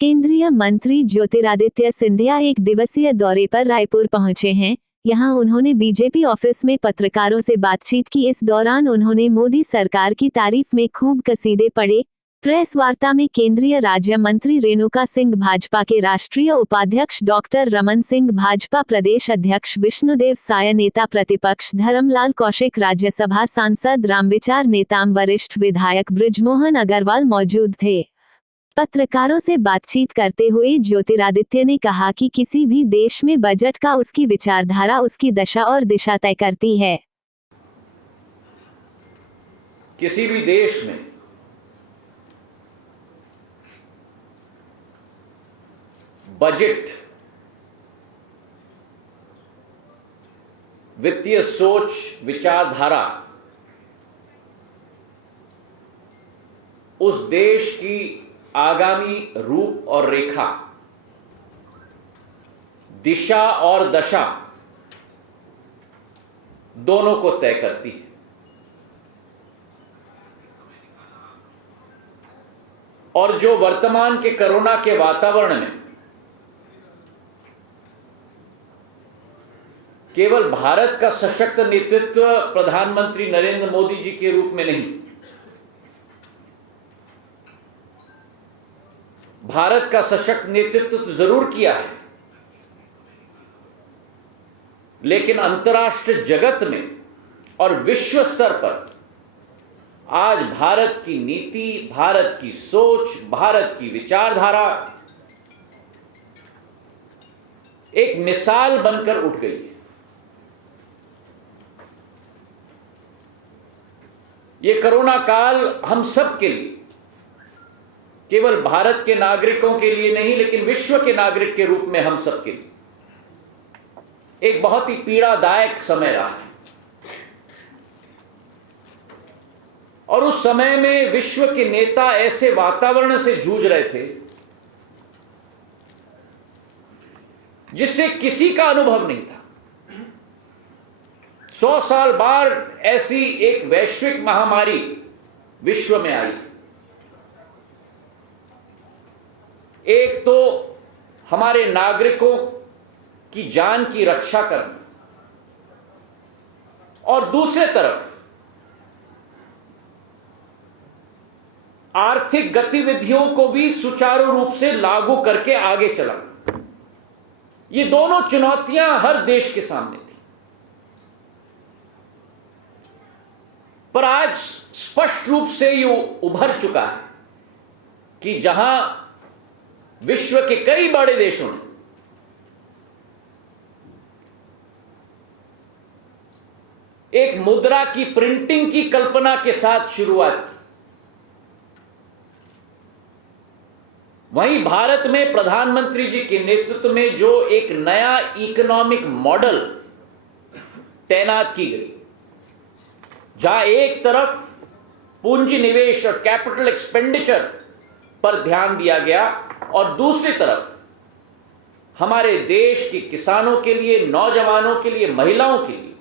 केंद्रीय मंत्री ज्योतिरादित्य सिंधिया एक दिवसीय दौरे पर रायपुर पहुंचे हैं। यहां उन्होंने बीजेपी ऑफिस में पत्रकारों से बातचीत की। इस दौरान उन्होंने मोदी सरकार की तारीफ में खूब कसीदे पढ़े। प्रेस वार्ता में केंद्रीय राज्य मंत्री रेणुका सिंह, भाजपा के राष्ट्रीय उपाध्यक्ष डॉक्टर रमन सिंह, भाजपा प्रदेश अध्यक्ष विष्णुदेव साय, नेता प्रतिपक्ष धर्मलाल कौशिक, राज्यसभा सांसद रामविचार नेताम, वरिष्ठ विधायक बृजमोहन अग्रवाल मौजूद थे। पत्रकारों से बातचीत करते हुए ज्योतिरादित्य ने कहा कि किसी भी देश में बजट का उसकी विचारधारा उसकी दशा और दिशा तय करती है। किसी भी देश में बजट वित्तीय सोच, विचारधारा उस देश की आगामी रूप और रेखा, दिशा और दशा दोनों को तय करती है। और जो वर्तमान के कोरोना के वातावरण में केवल भारत का सशक्त नेतृत्व प्रधानमंत्री नरेंद्र मोदी जी के रूप में नहीं, भारत का सशक्त नेतृत्व तो जरूर किया है, लेकिन अंतर्राष्ट्रीय जगत में और विश्व स्तर पर आज भारत की नीति, भारत की सोच, भारत की विचारधारा एक मिसाल बनकर उठ गई है। ये कोरोना काल हम सब के लिए, केवल भारत के नागरिकों के लिए नहीं, लेकिन विश्व के नागरिक के रूप में हम सब के लिए एक बहुत ही पीड़ादायक समय रहा है। और उस समय में विश्व के नेता ऐसे वातावरण से जूझ रहे थे जिससे किसी का अनुभव नहीं था। 100 साल बाद ऐसी एक वैश्विक महामारी विश्व में आई। एक तो हमारे नागरिकों की जान की रक्षा करना, और दूसरे तरफ आर्थिक गतिविधियों को भी सुचारू रूप से लागू करके आगे चलाना। ये दोनों चुनौतियां हर देश के सामने थी। पर आज स्पष्ट रूप से ये उभर चुका है कि जहां विश्व के कई बड़े देशों ने एक मुद्रा की प्रिंटिंग की कल्पना के साथ शुरुआत की, वहीं भारत में प्रधानमंत्री जी के नेतृत्व में जो एक नया इकोनॉमिक मॉडल तैनात की गई, जहां एक तरफ पूंजी निवेश और कैपिटल एक्सपेंडिचर पर ध्यान दिया गया और दूसरी तरफ हमारे देश के किसानों के लिए, नौजवानों के लिए, महिलाओं के लिए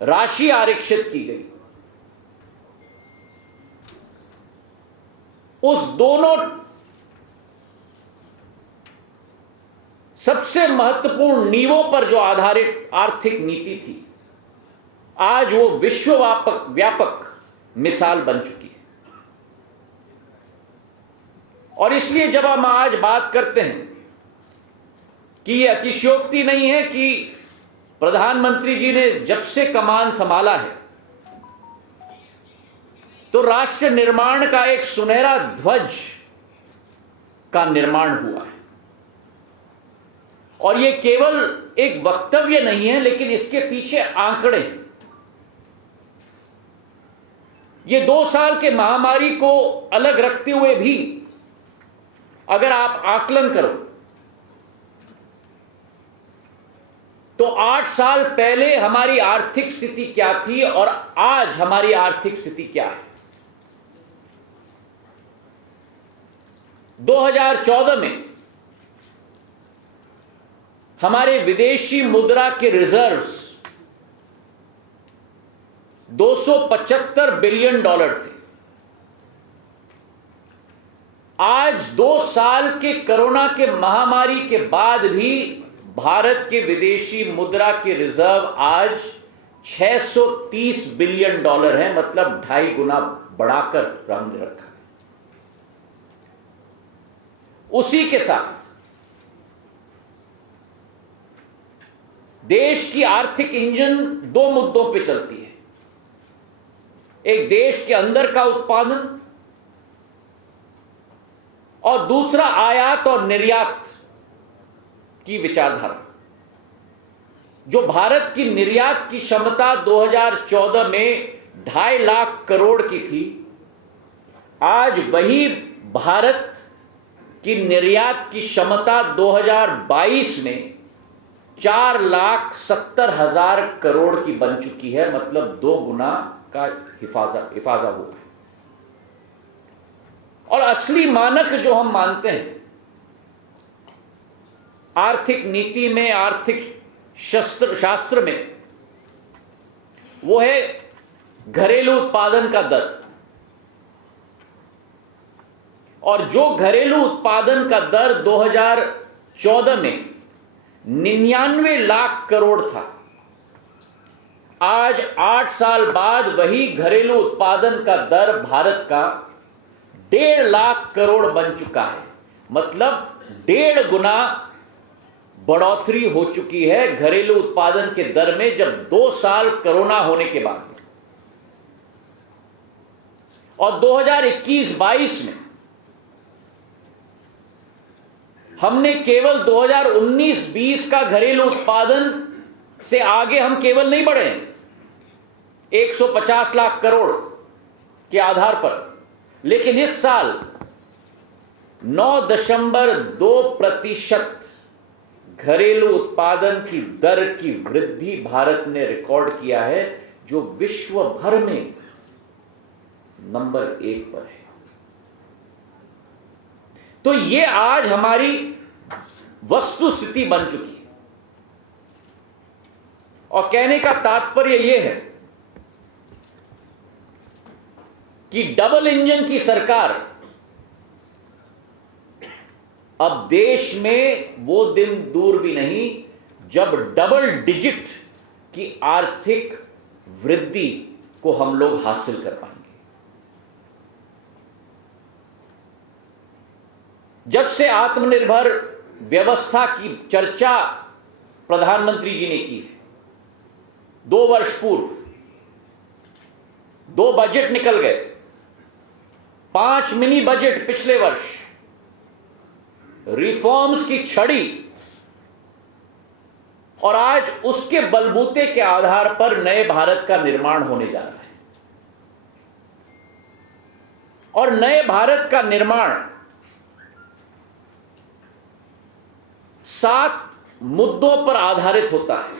राशि आरक्षित की गई। उस दोनों सबसे महत्वपूर्ण नींवों पर जो आधारित आर्थिक नीति थी, आज वो व्यापक मिसाल बन चुकी है। और इसलिए जब हम आज बात करते हैं कि ये अतिशयोक्ति नहीं है कि प्रधानमंत्री जी ने जब से कमान संभाला है तो राष्ट्र निर्माण का एक सुनहरा ध्वज का निर्माण हुआ है। और ये केवल एक वक्तव्य नहीं है, लेकिन इसके पीछे आंकड़े हैं। ये 2 साल के महामारी को अलग रखते हुए भी अगर आप आकलन करो तो 8 साल पहले हमारी आर्थिक स्थिति क्या थी और आज हमारी आर्थिक स्थिति क्या है। 2014 में हमारे विदेशी मुद्रा के रिजर्व्स $275 बिलियन थे। आज 2 साल के कोरोना के महामारी के बाद भी भारत के विदेशी मुद्रा के रिजर्व आज 630 बिलियन डॉलर है, मतलब 2.5 गुना बढ़ाकर हमने रखा है। उसी के साथ देश की आर्थिक इंजन 2 मुद्दों पे चलती है। एक देश के अंदर का उत्पादन और दूसरा आयात और निर्यात की विचारधारा। जो भारत की निर्यात की क्षमता 2014 में 2.5 लाख करोड़ की थी, आज वही भारत की निर्यात की क्षमता 2022 में 4,70,000 करोड़ की बन चुकी है, मतलब 2 गुना का हिफाजा हुआ है। और असली मानक जो हम मानते हैं आर्थिक नीति में, आर्थिक शास्त्र में, वो है घरेलू उत्पादन का दर। और जो घरेलू उत्पादन का दर 2014 में 99 लाख करोड़ था, आज 8 साल बाद वही घरेलू उत्पादन का दर भारत का 1.5 लाख करोड़ बन चुका है, मतलब 1.5 गुना बढ़ोतरी हो चुकी है घरेलू उत्पादन के दर में, जब 2 साल कोरोना होने के बाद। और 2021-22 में हमने केवल 2019-20 का घरेलू उत्पादन से आगे हम केवल नहीं बढ़े 150 लाख करोड़ के आधार पर, लेकिन इस साल 9.2% घरेलू उत्पादन की दर की वृद्धि भारत ने रिकॉर्ड किया है, जो विश्व भर में नंबर 1 पर है। तो ये आज हमारी वस्तु स्थिति बन चुकी है। और कहने का तात्पर्य यह है कि डबल इंजन की सरकार, अब देश में वो दिन दूर भी नहीं जब डबल डिजिट की आर्थिक वृद्धि को हम लोग हासिल कर पाएंगे। जब से आत्मनिर्भर व्यवस्था की चर्चा प्रधानमंत्री जी ने की है, 2 वर्ष पूर्व 2 बजट निकल गए, 5 मिनी बजट पिछले वर्ष, रिफॉर्म्स की छड़ी, और आज उसके बलबूते के आधार पर नए भारत का निर्माण होने जा रहा है। और नए भारत का निर्माण 7 मुद्दों पर आधारित होता है।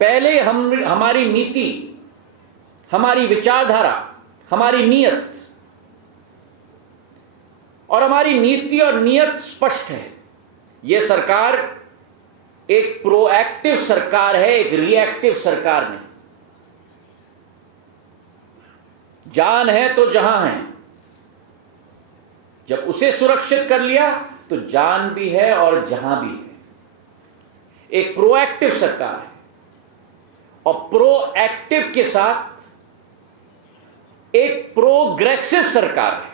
पहले हमारी नीति, हमारी विचारधारा, हमारी नीयत, और हमारी नीति और नीयत स्पष्ट है। यह सरकार एक प्रोएक्टिव सरकार है, एक रिएक्टिव सरकार नहीं। जान है तो जहां है, जब उसे सुरक्षित कर लिया तो जान भी है और जहां भी है। एक प्रोएक्टिव सरकार है, और प्रोएक्टिव के साथ एक प्रोग्रेसिव सरकार है।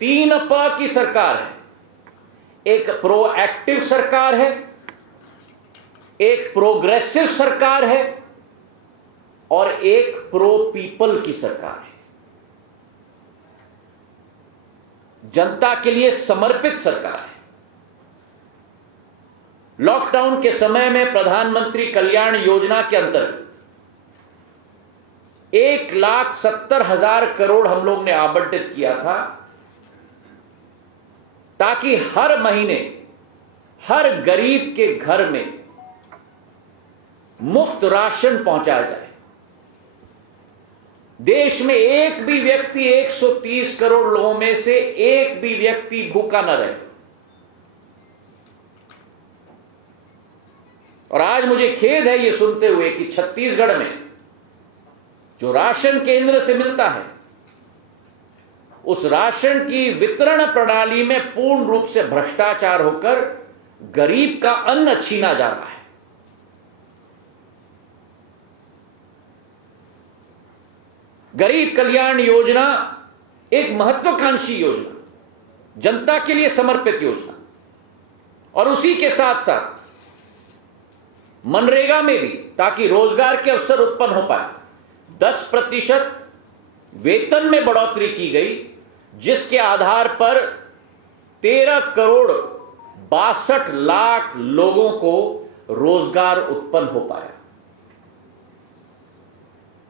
3 प की सरकार है। एक प्रोएक्टिव सरकार है, एक प्रोग्रेसिव सरकार है, और एक प्रो पीपल की सरकार है। जनता के लिए समर्पित सरकार है। लॉकडाउन के समय में प्रधानमंत्री कल्याण योजना के अंतर्गत 1,70,000 करोड़ हम लोग ने आवंटित किया था, ताकि हर महीने हर गरीब के घर में मुफ्त राशन पहुंचाया जाए। देश में एक भी व्यक्ति, 130 करोड़ लोगों में से एक भी व्यक्ति भूखा न रहे। और आज मुझे खेद है ये सुनते हुए कि छत्तीसगढ़ में जो राशन केंद्र से मिलता है, उस राशन की वितरण प्रणाली में पूर्ण रूप से भ्रष्टाचार होकर गरीब का अन्न छीना जा रहा है। गरीब कल्याण योजना एक महत्वाकांक्षी योजना, जनता के लिए समर्पित योजना, और उसी के साथ साथ मनरेगा में भी, ताकि रोजगार के अवसर उत्पन्न हो पाए, 10% वेतन में बढ़ोतरी की गई, जिसके आधार पर 13,62,00,000 लोगों को रोजगार उत्पन्न हो पाया।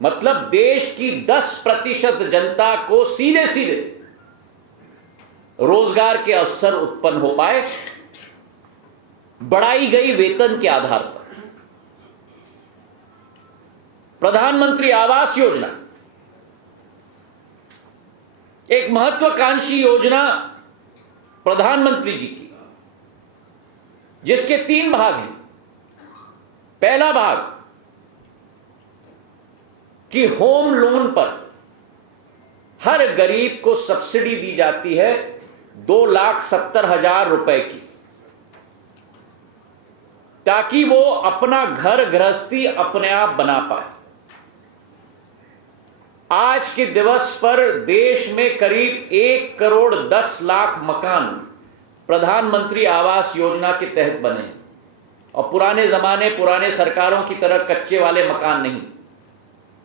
मतलब देश की 10% जनता को सीधे सीधे रोजगार के अवसर उत्पन्न हो पाए, बढ़ाई गई वेतन के आधार पर। प्रधानमंत्री आवास योजना एक महत्वाकांक्षी योजना प्रधानमंत्री जी की, जिसके 3 भाग हैं। पहला भाग कि होम लोन पर हर गरीब को सब्सिडी दी जाती है 2,70,000 रुपए की, ताकि वो अपना घर गृहस्थी अपने आप बना पाए। आज के दिवस पर देश में करीब 1,10,00,000 मकान प्रधानमंत्री आवास योजना के तहत बने हैं, और पुराने जमाने, पुराने सरकारों की तरह कच्चे वाले मकान नहीं,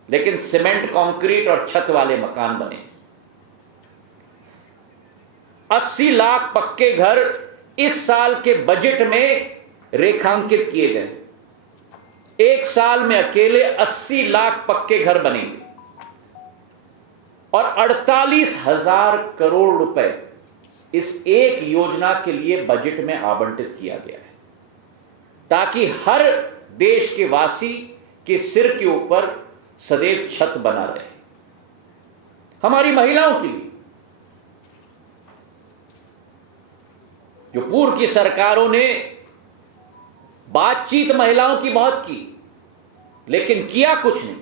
लेकिन सीमेंट, कंक्रीट और छत वाले मकान बने। 80 लाख पक्के घर इस साल के बजट में रेखांकित किए गए। एक साल में अकेले 80 लाख पक्के घर बनेंगे, और 48,000 करोड़ रुपए इस एक योजना के लिए बजट में आवंटित किया गया है, ताकि हर देश के वासी के सिर के ऊपर सदैव छत बना रहे। हमारी महिलाओं के लिए, जो पूर्व की सरकारों ने बातचीत महिलाओं की बहुत की, लेकिन किया कुछ नहीं।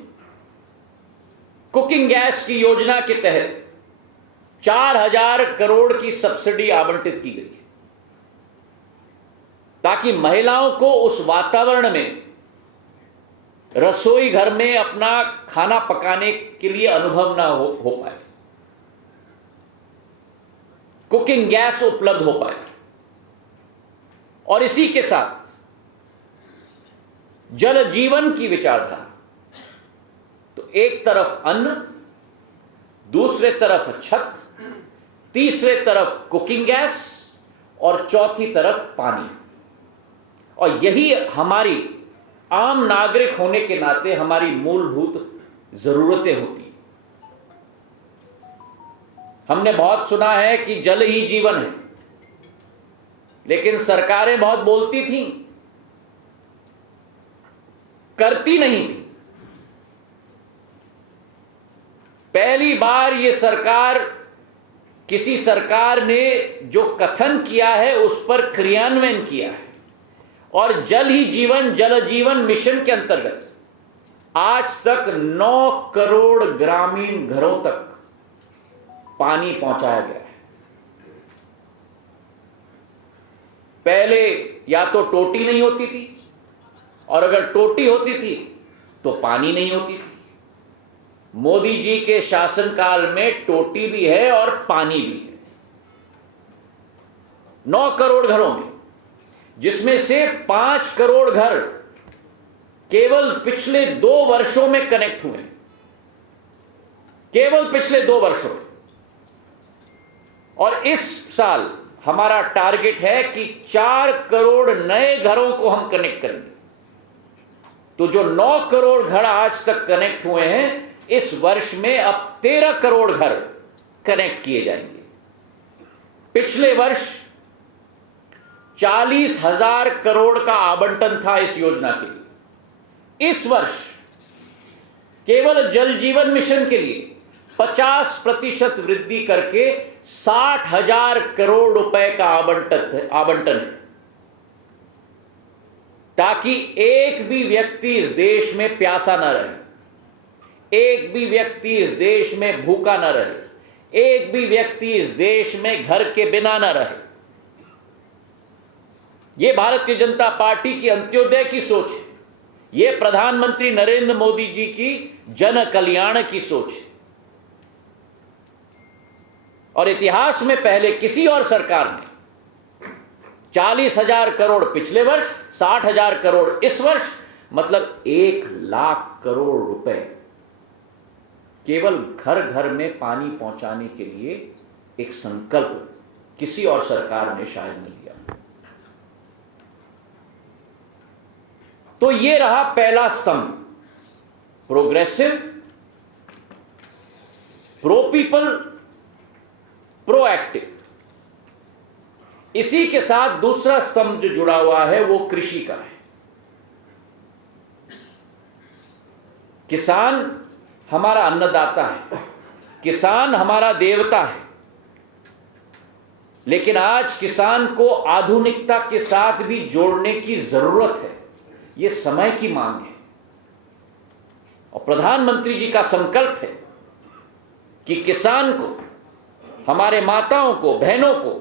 कुकिंग गैस की योजना के तहत 4,000 करोड़ की सब्सिडी आवंटित की गई, ताकि महिलाओं को उस वातावरण में, रसोई घर में अपना खाना पकाने के लिए अनुभव ना हो पाए, कुकिंग गैस उपलब्ध हो पाए। और इसी के साथ जल जीवन की विचारधारा, तो एक तरफ अन्न, दूसरे तरफ छत, तीसरे तरफ कुकिंग गैस, और चौथी तरफ पानी। और यही हमारी आम नागरिक होने के नाते हमारी मूलभूत जरूरतें होती हैं। हमने बहुत सुना है कि जल ही जीवन है, लेकिन सरकारें बहुत बोलती थीं, करती नहीं थी। पहली बार ये सरकार, किसी सरकार ने जो कथन किया है उस पर क्रियान्वयन किया है, और जल ही जीवन, जल जीवन मिशन के अंतर्गत आज तक 9 करोड़ ग्रामीण घरों तक पानी पहुंचाया गया है। पहले या तो टोटी नहीं होती थी, और अगर टोटी होती थी तो पानी नहीं होती थी। मोदी जी के शासनकाल में टोटी भी है और पानी भी है 9 करोड़ घरों में, जिसमें से 5 करोड़ घर केवल पिछले 2 वर्षों में कनेक्ट हुए, केवल पिछले 2 वर्षों में। और इस साल हमारा टारगेट है कि 4 करोड़ नए घरों को हम कनेक्ट करेंगे। तो जो 9 करोड़ घर आज तक कनेक्ट हुए हैं, इस वर्ष में अब 13 करोड़ घर कनेक्ट किए जाएंगे। पिछले वर्ष 40,000 करोड़ का आवंटन था इस योजना के लिए। इस वर्ष केवल जल जीवन मिशन के लिए 50% वृद्धि करके 60,000 करोड़ रुपए का आवंटन है, ताकि एक भी व्यक्ति इस देश में प्यासा न रहे, एक भी व्यक्ति इस देश में भूखा न रहे, एक भी व्यक्ति इस देश में घर के बिना न रहे। यह भारतीय जनता पार्टी की अंत्योदय की सोच है, यह प्रधानमंत्री नरेंद्र मोदी जी की जन कल्याण की सोच है। और इतिहास में पहले किसी और सरकार ने 40,000 करोड़ पिछले वर्ष, 60,000 करोड़ इस वर्ष, मतलब 1 लाख करोड़ रुपए केवल घर घर में पानी पहुंचाने के लिए एक संकल्प किसी और सरकार ने शायद नहीं लिया। तो यह रहा पहला स्तंभ, प्रोग्रेसिव, प्रो पीपल, प्रोएक्टिव। इसी के साथ दूसरा स्तंभ जो जुड़ा हुआ है वो कृषि का है। किसान हमारा अन्नदाता है, किसान हमारा देवता है, लेकिन आज किसान को आधुनिकता के साथ भी जोड़ने की जरूरत है। यह समय की मांग है और प्रधानमंत्री जी का संकल्प है कि किसान को, हमारे माताओं को, बहनों को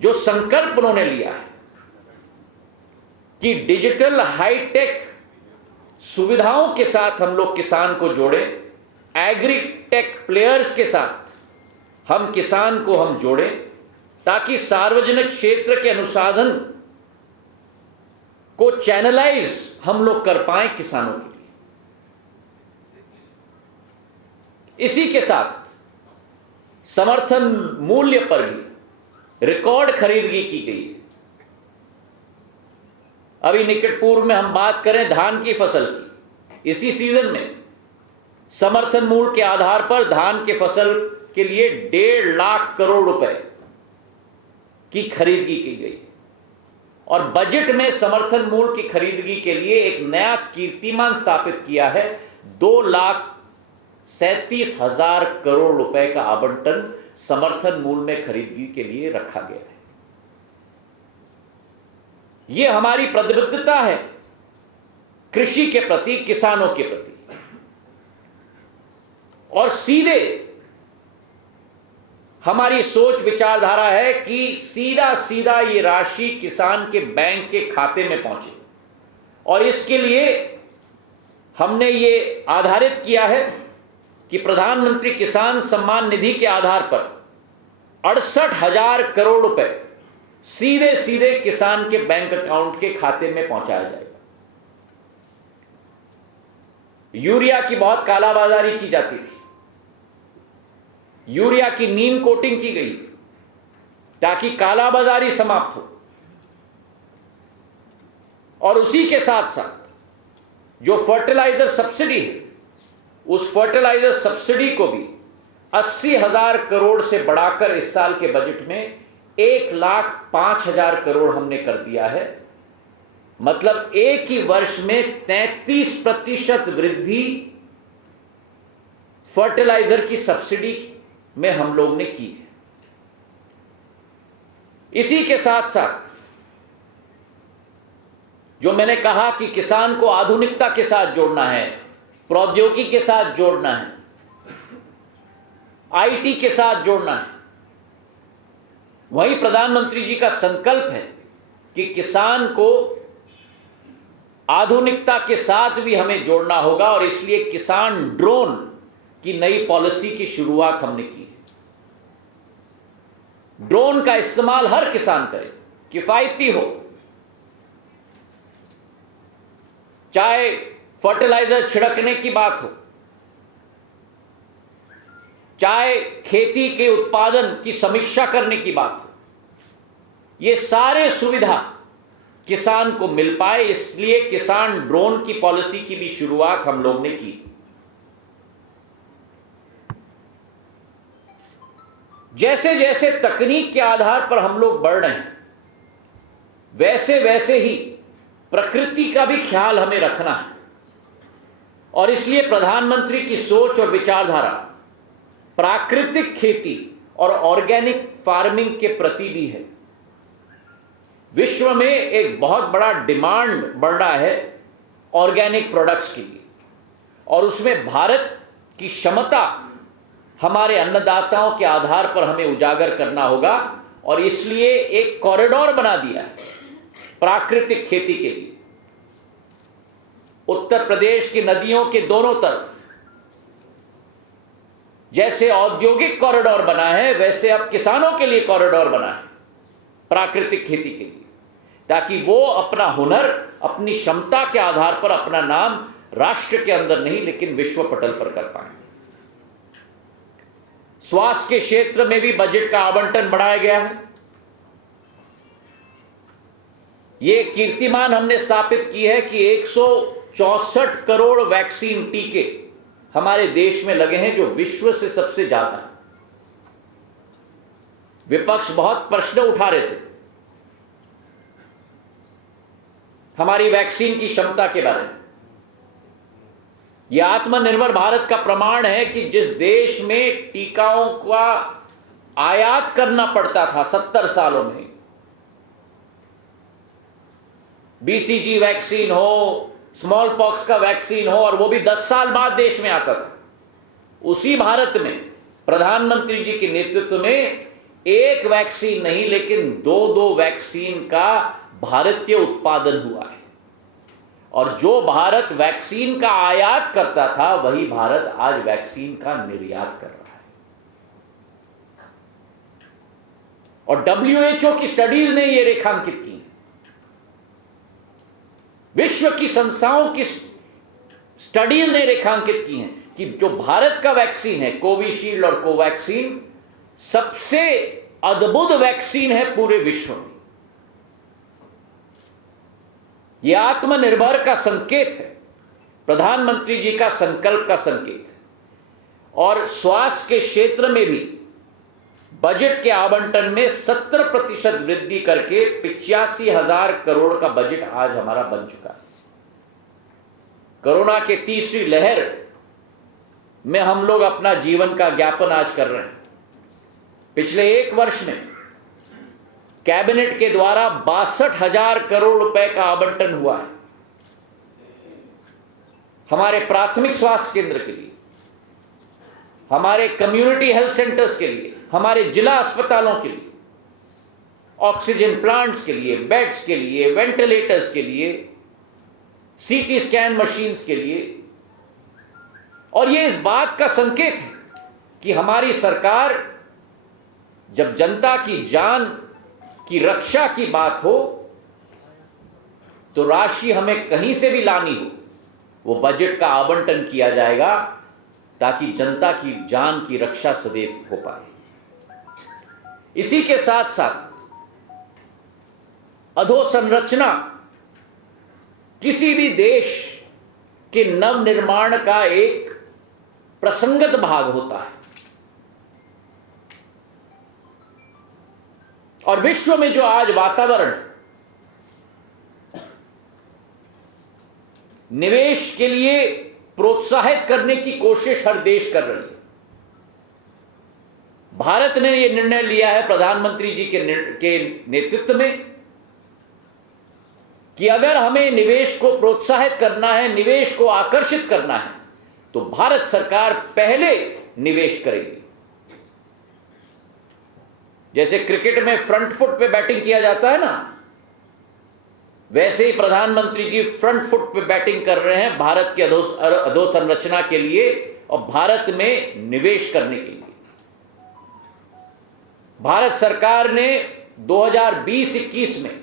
जो संकल्प उन्होंने लिया है कि डिजिटल हाईटेक सुविधाओं के साथ हम लोग किसान को जोड़ें, एग्रीटेक प्लेयर्स के साथ हम किसान को हम जोड़ें, ताकि सार्वजनिक क्षेत्र के अनुसाधन को चैनलाइज हम लोग कर पाएं किसानों के लिए। इसी के साथ समर्थन मूल्य पर भी रिकॉर्ड खरीदगी की गई है। अभी निकट पूर्व में हम बात करें धान की फसल की, इसी सीजन में समर्थन मूल्य के आधार पर धान के फसल के लिए 1.5 लाख करोड़ रुपए की खरीदगी की गई और बजट में समर्थन मूल्य की खरीदगी के लिए एक नया कीर्तिमान स्थापित किया है। 2,37,000 करोड़ रुपए का आवंटन समर्थन मूल्य में खरीदगी के लिए रखा गया है। यह हमारी प्रतिबद्धता है कृषि के प्रति, किसानों के प्रति, और सीधे हमारी सोच विचारधारा है कि सीधा सीधा ये राशि किसान के बैंक के खाते में पहुंचे। और इसके लिए हमने ये आधारित किया है कि प्रधानमंत्री किसान सम्मान निधि के आधार पर 68,000 करोड़ रुपए सीधे सीधे किसान के बैंक अकाउंट के खाते में पहुंचाया जाएगा। यूरिया की बहुत कालाबाजारी की जाती थी, यूरिया की नीम कोटिंग की गई ताकि कालाबाजारी समाप्त हो। और उसी के साथ साथ जो फर्टिलाइजर सब्सिडी है, उस फर्टिलाइजर सब्सिडी को भी 80,000 करोड़ से बढ़ाकर इस साल के बजट में 1,05,000 करोड़ हमने कर दिया है। मतलब एक ही वर्ष में 33% वृद्धि फर्टिलाइजर की सब्सिडी में हम लोग ने की है। इसी के साथ साथ जो मैंने कहा कि किसान को आधुनिकता के साथ जोड़ना है, प्रौद्योगिकी के साथ जोड़ना है, आईटी के साथ जोड़ना है, वहीं प्रधानमंत्री जी का संकल्प है कि किसान को आधुनिकता के साथ भी हमें जोड़ना होगा। और इसलिए किसान ड्रोन की नई पॉलिसी की शुरुआत हमने की है। ड्रोन का इस्तेमाल हर किसान करे, किफायती हो, चाहे फर्टिलाइजर छिड़कने की बात हो, चाहे खेती के उत्पादन की समीक्षा करने की बात हो, ये सारे सुविधा किसान को मिल पाए। इसलिए किसान ड्रोन की पॉलिसी की भी शुरुआत हम लोग ने की। जैसे जैसे तकनीक के आधार पर हम लोग बढ़ रहे हैं, वैसे वैसे ही प्रकृति का भी ख्याल हमें रखना है। और इसलिए प्रधानमंत्री की सोच और विचारधारा प्राकृतिक खेती और ऑर्गेनिक फार्मिंग के प्रति भी है। विश्व में एक बहुत बड़ा डिमांड बढ़ रहा है ऑर्गेनिक प्रोडक्ट्स के लिए। और उसमें भारत की क्षमता हमारे अन्नदाताओं के आधार पर हमें उजागर करना होगा। और इसलिए एक कॉरिडोर बना दिया है प्राकृतिक खेती के लिए। उत्तर प्रदेश की नदियों के दोनों तरफ जैसे औद्योगिक कॉरिडोर बना है, वैसे अब किसानों के लिए कॉरिडोर बना है प्राकृतिक खेती के लिए, ताकि वो अपना हुनर, अपनी क्षमता के आधार पर अपना नाम राष्ट्र के अंदर नहीं लेकिन विश्व पटल पर कर पाए। स्वास्थ्य के क्षेत्र में भी बजट का आवंटन बढ़ाया गया है। यह कीर्तिमान हमने स्थापित की है कि 164 करोड़ वैक्सीन टीके हमारे देश में लगे हैं, जो विश्व से सबसे ज्यादा है। विपक्ष बहुत प्रश्न उठा रहे थे हमारी वैक्सीन की क्षमता के बारे में। यह आत्मनिर्भर भारत का प्रमाण है कि जिस देश में टीकाओं का आयात करना पड़ता था 70 सालों में, बीसीजी वैक्सीन हो, स्मॉल पॉक्स का वैक्सीन हो, और वो भी 10 साल बाद देश में आता था, उसी भारत में प्रधानमंत्री जी के नेतृत्व में एक वैक्सीन नहीं लेकिन दो वैक्सीन का भारतीय उत्पादन हुआ है। और जो भारत वैक्सीन का आयात करता था, वही भारत आज वैक्सीन का निर्यात कर रहा है। और WHO की स्टडीज ने यह रेखांकित की, विश्व की संस्थाओं की स्टडीज ने रेखांकित की हैं कि जो भारत का वैक्सीन है, कोविशील्ड और कोवैक्सीन, सबसे अद्भुत वैक्सीन है पूरे विश्व में। यह आत्मनिर्भर का संकेत है, प्रधानमंत्री जी का संकल्प का संकेत है। और स्वास्थ्य के क्षेत्र में भी बजट के आवंटन में 70% वृद्धि करके 85,000 करोड़ का बजट आज हमारा बन चुका है। कोरोना के तीसरी लहर में हम लोग अपना जीवन का ज्ञापन आज कर रहे हैं। पिछले 1 वर्ष में कैबिनेट के द्वारा 62,000 करोड़ रुपए का आवंटन हुआ है हमारे प्राथमिक स्वास्थ्य केंद्र के लिए, हमारे कम्युनिटी हेल्थ सेंटर्स के लिए, हमारे जिला अस्पतालों के लिए, ऑक्सीजन प्लांट्स के लिए, बेड्स के लिए, वेंटिलेटर्स के लिए, सीटी स्कैन मशीन्स के लिए। और यह इस बात का संकेत है कि हमारी सरकार, जब जनता की जान की रक्षा की बात हो, तो राशि हमें कहीं से भी लानी हो, वो बजट का आवंटन किया जाएगा ताकि जनता की जान की रक्षा सदैव हो पाए। इसी के साथ साथ अधोसंरचना किसी भी देश के नवनिर्माण का एक प्रसंगत भाग होता है। और विश्व में जो आज वातावरण निवेश के लिए प्रोत्साहित करने की कोशिश हर देश कर रही है, भारत ने यह निर्णय लिया है प्रधानमंत्री जी के नेतृत्व में कि अगर हमें निवेश को प्रोत्साहित करना है, निवेश को आकर्षित करना है, तो भारत सरकार पहले निवेश करेगी। जैसे क्रिकेट में फ्रंट फुट पे बैटिंग किया जाता है ना, वैसे ही प्रधानमंत्री जी फ्रंट फुट पे बैटिंग कर रहे हैं भारत की अधोसंरचना के लिए और भारत में निवेश करने के लिए। भारत सरकार ने 2020-21 में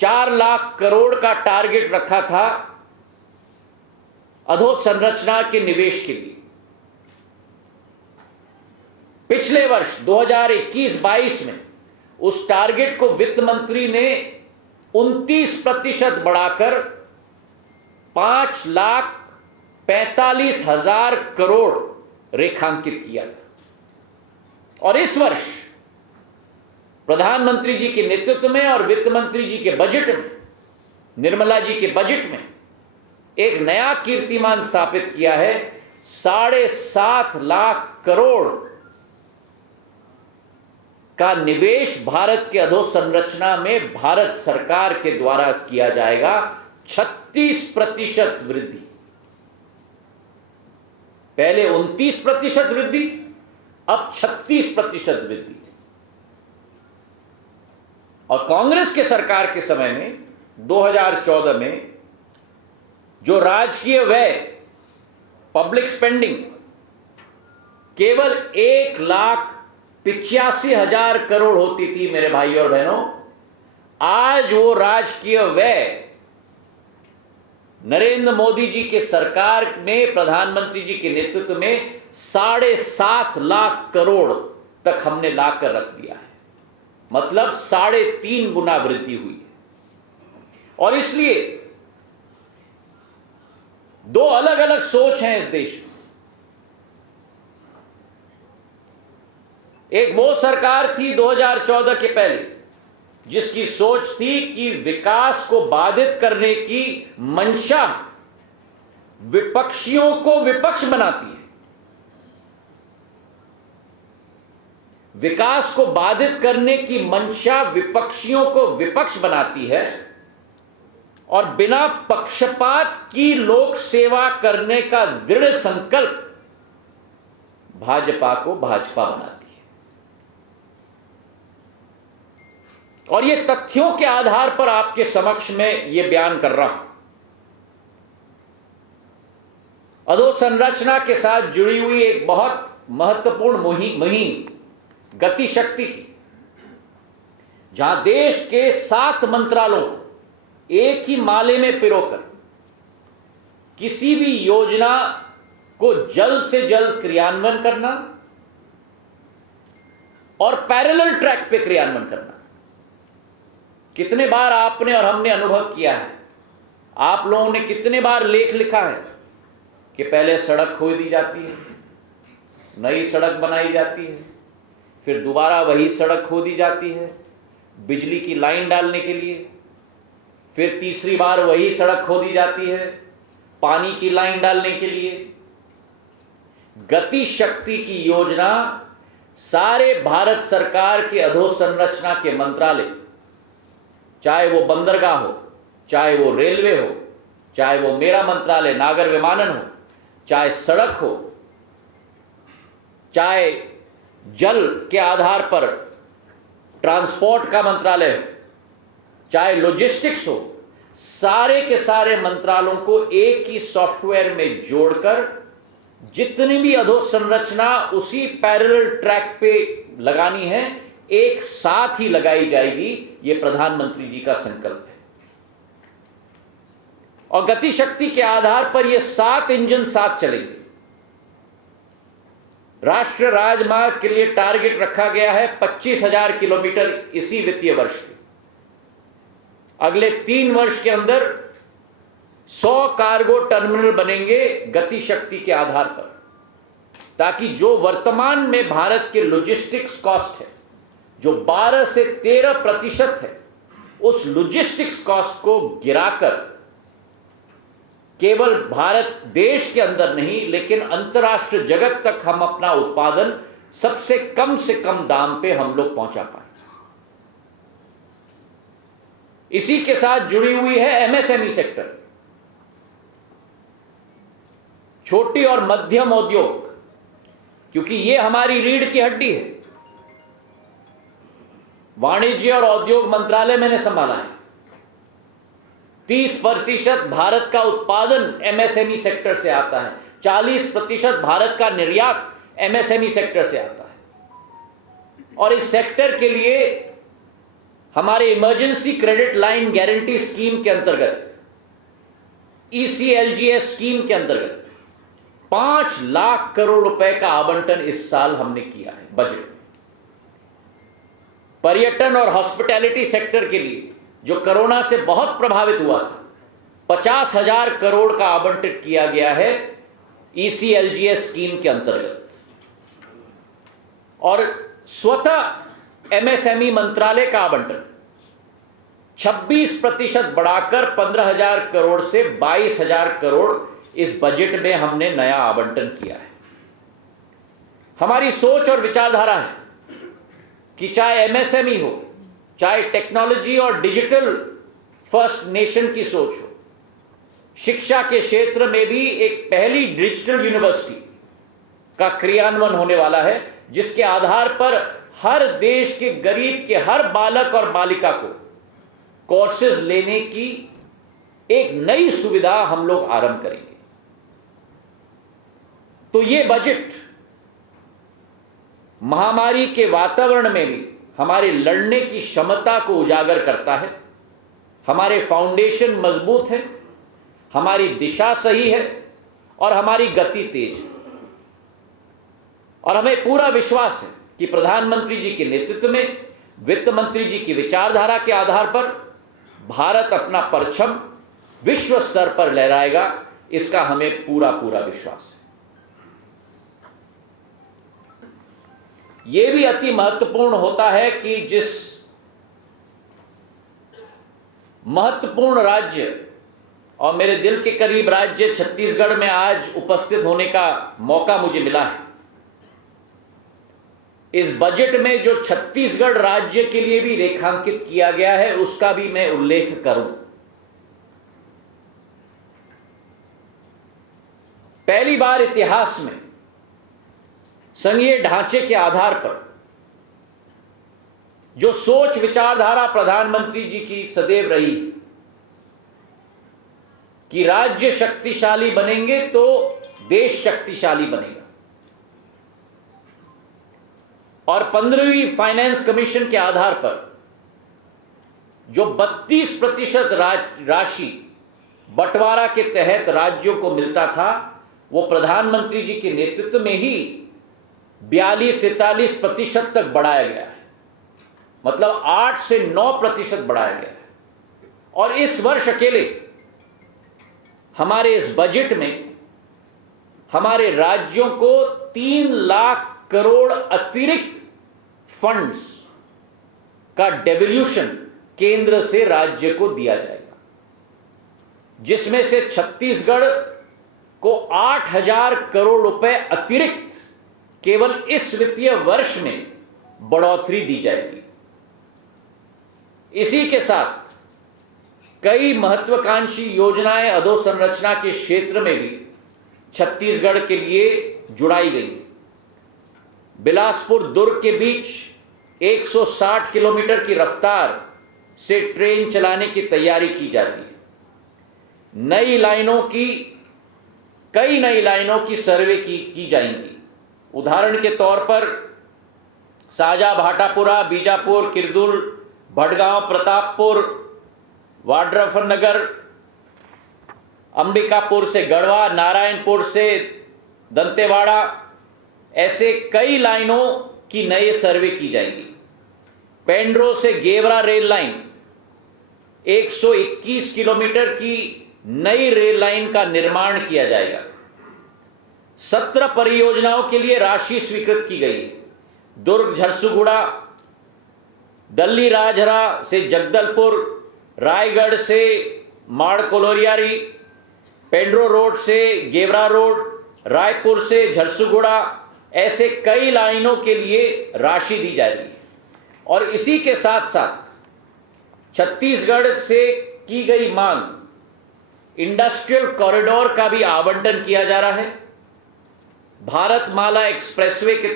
4 लाख करोड़ का टारगेट रखा था अधोसंरचना के निवेश के लिए। पिछले वर्ष 2021-22 में उस टारगेट को वित्त मंत्री ने 29% बढ़ाकर 5,45,000 करोड़ रेखांकित किया था। और इस वर्ष प्रधानमंत्री जी के नेतृत्व में और वित्त मंत्री जी के बजट में, निर्मला जी के बजट में एक नया कीर्तिमान स्थापित किया है। 7.5 लाख करोड़ का निवेश भारत के अधोसंरचना में भारत सरकार के द्वारा किया जाएगा। 36% वृद्धि। पहले 29% वृद्धि, अब 36% वृद्धि। और कांग्रेस के सरकार के समय में 2014 में जो राजकीय व्यय, पब्लिक स्पेंडिंग केवल 1,85,000 करोड़ होती थी मेरे भाई और बहनों, आज वो राजकीय व्यय नरेंद्र मोदी जी के सरकार में, प्रधानमंत्री जी के नेतृत्व में 7.5 लाख करोड़ तक हमने लाकर रख दिया है। मतलब 3.5 गुना वृद्धि हुई है। और इसलिए दो अलग अलग सोच हैं इस देश में। एक वो सरकार थी 2014 के पहले जिसकी सोच थी कि विकास को बाधित करने की मंशा विपक्षियों को विपक्ष बनाती है, विकास को बाधित करने की मंशा विपक्षियों को विपक्ष बनाती है और बिना पक्षपात की लोक सेवा करने का दृढ़ संकल्प भाजपा को भाजपा बनाती है। और ये तथ्यों के आधार पर आपके समक्ष में यह बयान कर रहा हूं। अधोसंरचना के साथ जुड़ी हुई एक बहुत महत्वपूर्ण मुहिम गति शक्ति की, जहां देश के 7 मंत्रालयों को एक ही माले में पिरोकर किसी भी योजना को जल्द से जल्द क्रियान्वयन करना और पैरेलल ट्रैक पे क्रियान्वयन करना। कितने बार आपने और हमने अनुभव किया है, आप लोगों ने कितने बार लेख लिखा है कि पहले सड़क खोद दी जाती है, नई सड़क बनाई जाती है, फिर दोबारा वही सड़क खोदी जाती है बिजली की लाइन डालने के लिए, फिर तीसरी बार वही सड़क खोदी जाती है पानी की लाइन डालने के लिए। गति शक्ति की योजना सारे भारत सरकार के अधोसंरचना के मंत्रालय, चाहे वो बंदरगाह हो, चाहे वो रेलवे हो, चाहे वो मेरा मंत्रालय नागर विमानन हो, चाहे सड़क हो, चाहे जल के आधार पर ट्रांसपोर्ट का मंत्रालय हो, चाहे लॉजिस्टिक्स हो, सारे के सारे मंत्रालयों को एक ही सॉफ्टवेयर में जोड़कर जितनी भी अधोसंरचना उसी पैरेलल ट्रैक पे लगानी है एक साथ ही लगाई जाएगी। यह प्रधानमंत्री जी का संकल्प है। और गति शक्ति के आधार पर ये 7 इंजन साथ चलेंगे। राष्ट्रीय राजमार्ग के लिए टारगेट रखा गया है 25,000 किलोमीटर इसी वित्तीय वर्ष के। अगले 3 वर्ष के अंदर 100 कार्गो टर्मिनल बनेंगे गति शक्ति के आधार पर, ताकि जो वर्तमान में भारत के लॉजिस्टिक्स कॉस्ट है जो 12 से 13% है, उस लॉजिस्टिक्स कॉस्ट को गिराकर केवल भारत देश के अंदर नहीं लेकिन अंतर्राष्ट्रीय जगत तक हम अपना उत्पादन सबसे कम से कम दाम पे हम लोग पहुंचा पाए। इसी के साथ जुड़ी हुई है एमएसएमई सेक्टर, छोटी और मध्यम उद्योग, क्योंकि यह हमारी रीढ़ की हड्डी है। वाणिज्य और उद्योग मंत्रालय मैंने संभाला है। 30% भारत का उत्पादन एमएसएमई सेक्टर से आता है, 40% भारत का निर्यात एमएसएमई सेक्टर से आता है। और इस सेक्टर के लिए हमारे emergency credit line guarantee scheme के अंतर्गत, ECLGS स्कीम के अंतर्गत 5 लाख करोड़ रुपए का आवंटन इस साल हमने किया है बजट में। पर्यटन और हॉस्पिटैलिटी सेक्टर के लिए जो कोरोना से बहुत प्रभावित हुआ था, 50,000 करोड़ का आवंटित किया गया है ECLGS स्कीम के अंतर्गत। और स्वतः MSME मंत्रालय का आवंटन 26% बढ़ाकर 15,000 करोड़ से 22,000 करोड़ इस बजट में हमने नया आवंटन किया है। हमारी सोच और विचारधारा है कि चाहे MSME हो, चाहे टेक्नोलॉजी और डिजिटल फर्स्ट नेशन की सोच हो, शिक्षा के क्षेत्र में भी एक पहली डिजिटल यूनिवर्सिटी का क्रियान्वयन होने वाला है, जिसके आधार पर हर देश के गरीब के हर बालक और बालिका को कोर्सेज लेने की एक नई सुविधा हम लोग आरंभ करेंगे। तो ये बजट महामारी के वातावरण में भी हमारे लड़ने की क्षमता को उजागर करता है। हमारे फाउंडेशन मजबूत है, हमारी दिशा सही है और हमारी गति तेज है। और हमें पूरा विश्वास है कि प्रधानमंत्री जी के नेतृत्व में, वित्त मंत्री जी की विचारधारा के आधार पर भारत अपना परचम विश्व स्तर पर लहराएगा, इसका हमें पूरा पूरा विश्वास है। यह भी अति महत्वपूर्ण होता है कि जिस महत्वपूर्ण राज्य और मेरे दिल के करीब राज्य छत्तीसगढ़ में आज उपस्थित होने का मौका मुझे मिला है, इस बजट में जो छत्तीसगढ़ राज्य के लिए भी रेखांकित किया गया है उसका भी मैं उल्लेख करूं। पहली बार इतिहास में संघीय ढांचे के आधार पर जो सोच विचारधारा प्रधानमंत्री जी की सदैव रही कि राज्य शक्तिशाली बनेंगे तो देश शक्तिशाली बनेगा, और 15वीं फाइनेंस कमीशन के आधार पर जो 32% राशि बंटवारा के तहत राज्यों को मिलता था, वो प्रधानमंत्री जी के नेतृत्व में ही 42-43% तक बढ़ाया गया है। मतलब 8 से 9% बढ़ाया गया है। और इस वर्ष अकेले हमारे इस बजट में हमारे राज्यों को 3 लाख करोड़ अतिरिक्त फंड्स का डेवल्यूशन केंद्र से राज्य को दिया जाएगा, जिसमें से छत्तीसगढ़ को 8,000 करोड़ रुपए अतिरिक्त केवल इस वित्तीय वर्ष में बढ़ोतरी दी जाएगी। इसी के साथ कई महत्वाकांक्षी योजनाएं अधोसंरचना के क्षेत्र में भी छत्तीसगढ़ के लिए जुड़ाई गई। बिलासपुर दुर्ग के बीच 160 किलोमीटर की रफ्तार से ट्रेन चलाने की तैयारी की जा रही है। कई नई लाइनों की सर्वे की जाएंगी। उदाहरण के तौर पर साजा भाटापुरा, बीजापुर, किरदुल, भटगांव, प्रतापपुर, वाड्रफनगर, अंबिकापुर से गढ़वा, नारायणपुर से दंतेवाड़ा, ऐसे कई लाइनों की नई सर्वे की जाएगी। पेंड्रो से गेवरा रेल लाइन 121 किलोमीटर की नई रेल लाइन का निर्माण किया जाएगा। 17 परियोजनाओं के लिए राशि स्वीकृत की गई। दुर्ग झरसुगुड़ा, दल्ली राजहरा से जगदलपुर, रायगढ़ से माड़कोलोरियारी, पेंड्रो रोड से गेवरा रोड, रायपुर से झरसुगुड़ा, ऐसे कई लाइनों के लिए राशि दी जा रही है। और इसी के साथ साथ छत्तीसगढ़ से की गई मांग इंडस्ट्रियल कॉरिडोर का भी आवंटन किया जा रहा है। भारतमाला एक्सप्रेसवे के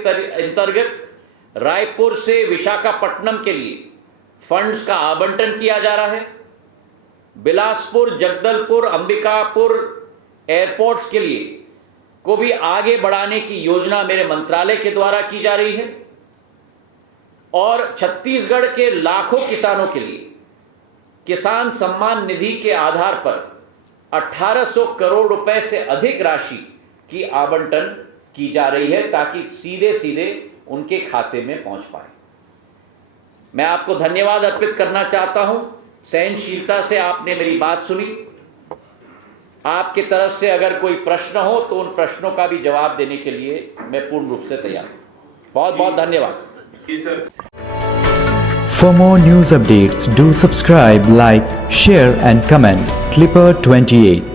अंतर्गत रायपुर से विशाखापट्टनम के लिए फंड्स का आवंटन किया जा रहा है। बिलासपुर, जगदलपुर, अंबिकापुर एयरपोर्ट्स के लिए को भी आगे बढ़ाने की योजना मेरे मंत्रालय के द्वारा की जा रही है। और छत्तीसगढ़ के लाखों किसानों के लिए किसान सम्मान निधि के आधार पर 1800 करोड़ रुपए से अधिक राशि की आवंटन की जा रही है, ताकि सीधे सीधे उनके खाते में पहुंच पाए। मैं आपको धन्यवाद अर्पित करना चाहता हूं। सहनशीलता से आपने मेरी बात सुनी। आपकी तरफ से अगर कोई प्रश्न हो तो उन प्रश्नों का भी जवाब देने के लिए मैं पूर्ण रूप से तैयार हूं। बहुत बहुत धन्यवाद। For more news updates, do subscribe, like, share and comment. Clipper 28